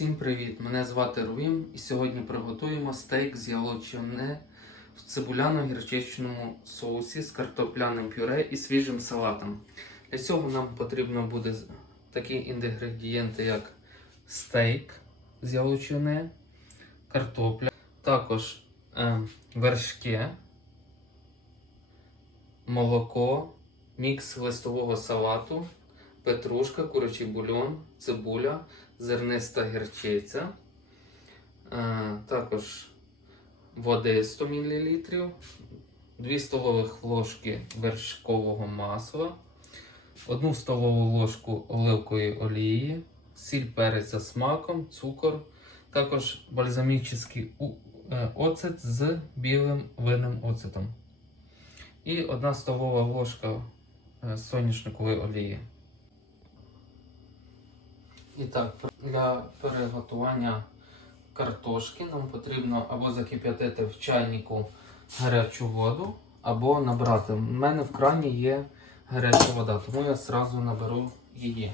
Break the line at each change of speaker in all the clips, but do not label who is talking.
Всім привіт! Мене звати Рувім і сьогодні приготуємо стейк з яловичини в цибуляно-гірчичному соусі з картопляним пюре і свіжим салатом. Для цього нам потрібно буде такі інгредієнти, як стейк з яловичини, картопля, також е, вершки, молоко, мікс листового салату, петрушка, курячий бульон, цибуля зерниста гірчиця, е, також води 100 мл, 2 столових ложки вершкового масла, 1 столову ложку оливкової олії, сіль перець за смаком, цукор, також бальзамічний е, оцет з білим винним оцетом. І 1 столова ложка е, соняшникової олії. І так, для приготування картошки нам потрібно або закип'ятити в чайнику гарячу воду, або набрати. У мене в крані є гаряча вода, тому я одразу наберу її.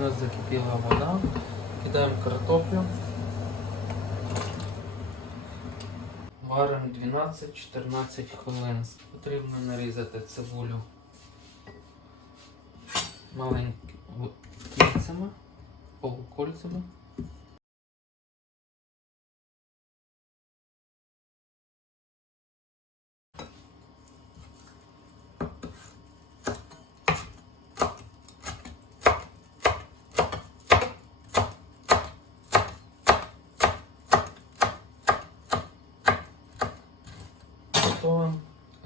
У нас закипіла вода. Кидаємо картоплю. Варимо 12-14 хвилин. Потрібно нарізати цибулю маленькими кільцями, полукольцями.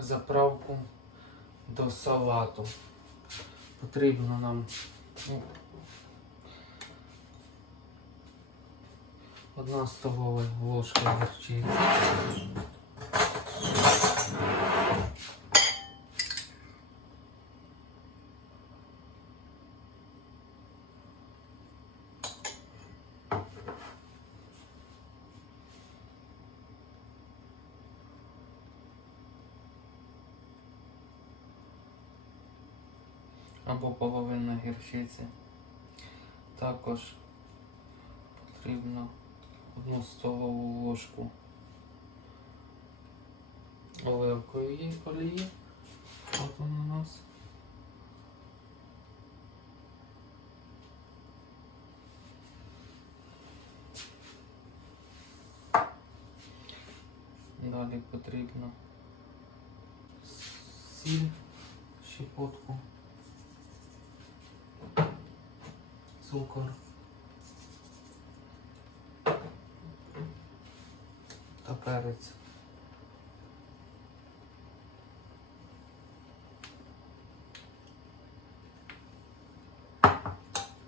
Заправку до салату. Потрібно нам ну, одна столова ложка гірчиці. Або половина гірчиці. Також потрібно одну столову ложку оливкової олії. От вона у нас. Далі потрібно сіль, щепотку. Цукор та перець.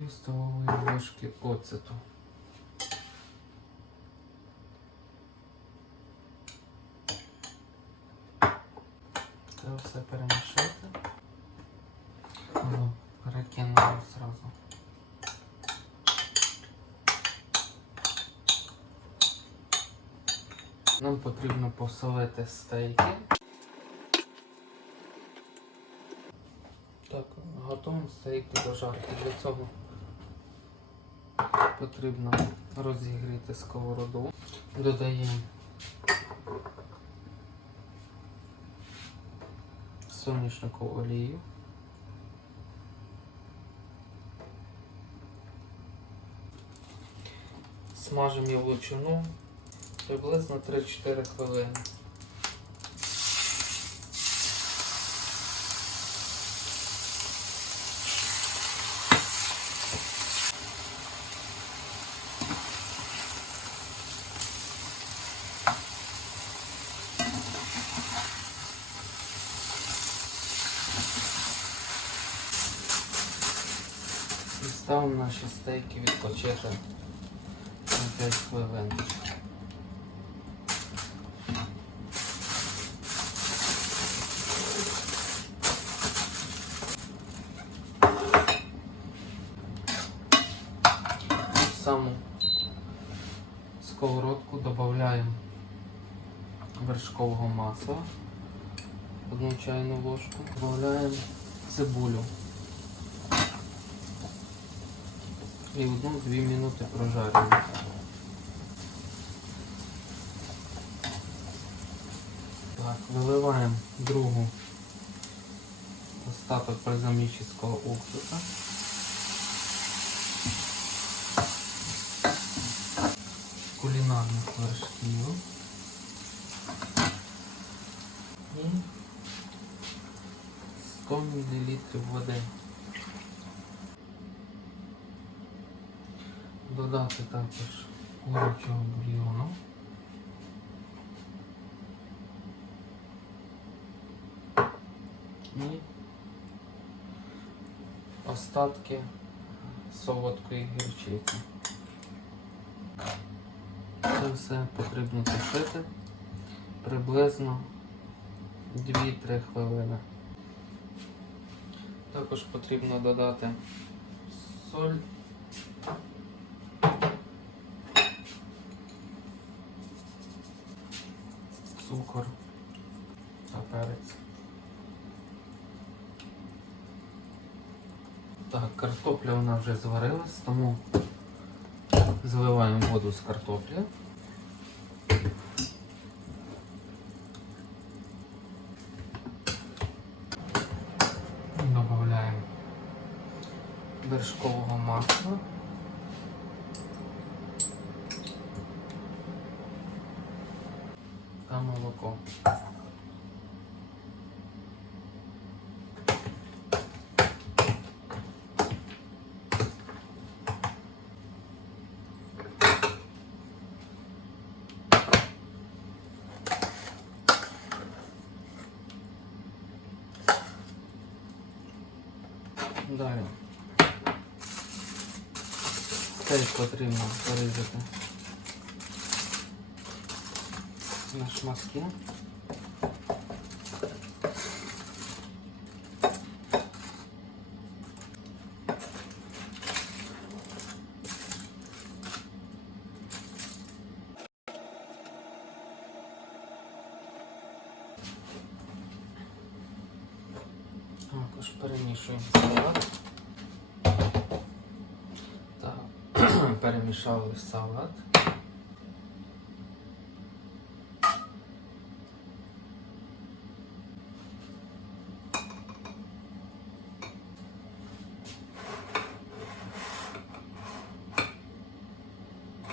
І столової ложки оцету. Це все перемішати. Нам потрібно посолити стейки. Так, готуємо стейки до жарки. Для цього потрібно розігріти сковороду. Додаємо соняшникову олію. Смажимо яловичину приблизно 3-4 хвилини. Ставимо наші стейки відпочити на 5 хвилин. сковородку додаємо вершкового масла, одну чайну ложку, додаємо цибулю. І одну-дві минути прожарюємо. Так, виливаємо другу остаток бальзамічного уксуса. Кулінарних вершків. І 100 мл води. Додати також курячого бульйону. І остатки солодкої гірчиці. Це все потрібно тушити приблизно 2-3 хвилини. Також потрібно додати соль. Цукор та перець. Так, картопля нас вже зварилась, тому заливаємо воду з картоплі. Вершкового масла. Та молоко. Далі. Стейк потрібно порізати на шматки. Також перемішуємо салат. Перемішали салат.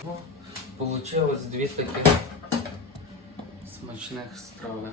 Ну, Получилось дві такі смачних страви.